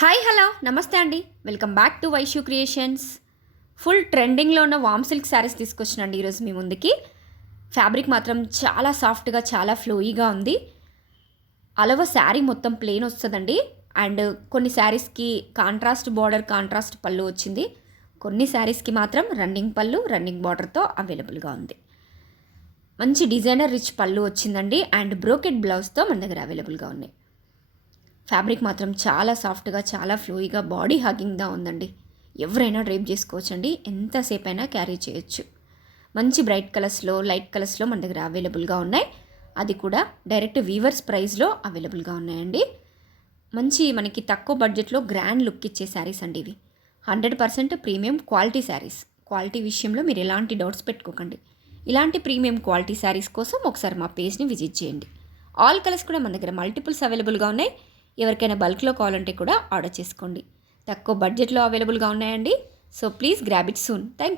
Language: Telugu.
హాయ్ హలో నమస్తే అండి. Welcome back to Vaishu creations. Full ట్రెండింగ్లో ఉన్న వామ్ సిల్క్ శారీస్ తీసుకొచ్చినండి ఈరోజు మీ ముందుకి. ఫ్యాబ్రిక్ మాత్రం చాలా సాఫ్ట్గా చాలా ఫ్లోయిగా ఉంది. అలవ శారీ మొత్తం ప్లెయిన్ వస్తుందండి. అండ్ కొన్ని శారీస్కి కాంట్రాస్ట్ బార్డర్ కాంట్రాస్ట్ పళ్ళు వచ్చింది. కొన్ని శారీస్కి మాత్రం రన్నింగ్ పళ్ళు రన్నింగ్ బార్డర్తో అవైలబుల్గా ఉంది. మంచి డిజైనర్ రిచ్ పళ్ళు వచ్చిందండి. అండ్ బ్రోకెట్ బ్లౌజ్తో మన దగ్గర అవైలబుల్గా ఉన్నాయి. ఫ్యాబ్రిక్ మాత్రం చాలా సాఫ్ట్గా చాలా ఫ్లోయిగా బాడీ హగ్గింగ్గా ఉందండి. ఎవరైనా డ్రైప్ చేసుకోవచ్చండి. ఎంతసేపు అయినా క్యారీ చేయొచ్చు. మంచి బ్రైట్ కలర్స్లో లైట్ కలర్స్లో మన దగ్గర అవైలబుల్గా ఉన్నాయి. అది కూడా డైరెక్ట్ వీవర్స్ ప్రైస్లో అవైలబుల్గా ఉన్నాయండి. మంచి మనకి తక్కువ బడ్జెట్లో గ్రాండ్ లుక్ ఇచ్చే శారీస్ అండి ఇవి. 100% ప్రీమియం క్వాలిటీ శారీస్. క్వాలిటీ విషయంలో మీరు ఎలాంటి డౌట్స్ పెట్టుకోకండి. ఇలాంటి ప్రీమియం క్వాలిటీ శారీస్ కోసం ఒకసారి మా పేజ్ని విజిట్ చేయండి. ఆల్ కలర్స్ కూడా మన దగ్గర మల్టిపుల్స్ అవైలబుల్గా ఉన్నాయి. ఎవరికైనా బల్క్లో కావాలంటే కూడా ఆర్డర్ చేసుకోండి. తక్కువ బడ్జెట్లో అవైలబుల్గా ఉన్నాయండి. So please grab it soon. Thank you.